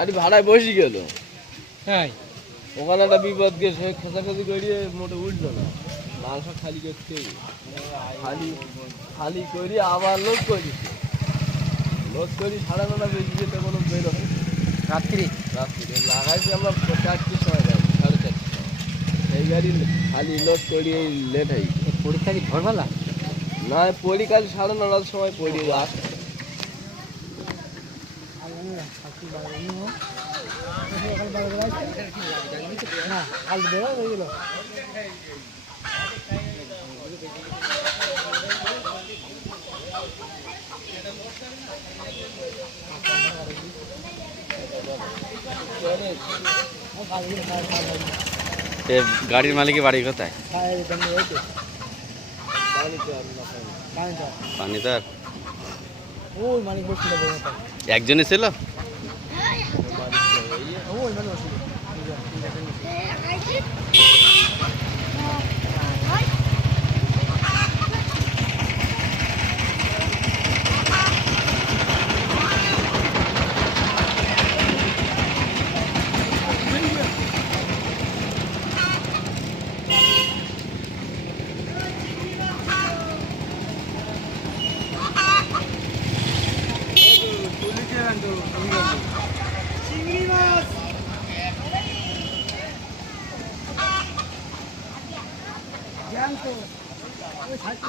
গাড়ি ভাড়ায় বসে গেল। হ্যাঁ ওখানে একটা বিপদ গেছে, খেসাখেসি করিয়ে মোটে উঠলো না, মাংস খালি করতে খালি খালি করি আবার লোড করিছে। লোড করি 9:30 বেজে যেতে কোনো বেরো হয় রাত্রি লাগাইছি আমরা 4টির সময় গাড়ি, 4:30। এই গাড়ি খালি লোড করি লেট হয়। পরীক্ষা কি ভোরবেলা? না পড়ি কাল 9:30 সময় পড়ি আস। গাড়ির মালিকের বাড়ি কোথায়? পানিতার। একজনই ছিল? চিংড়ি মাছ জ্যান্ত ওই সাইডটা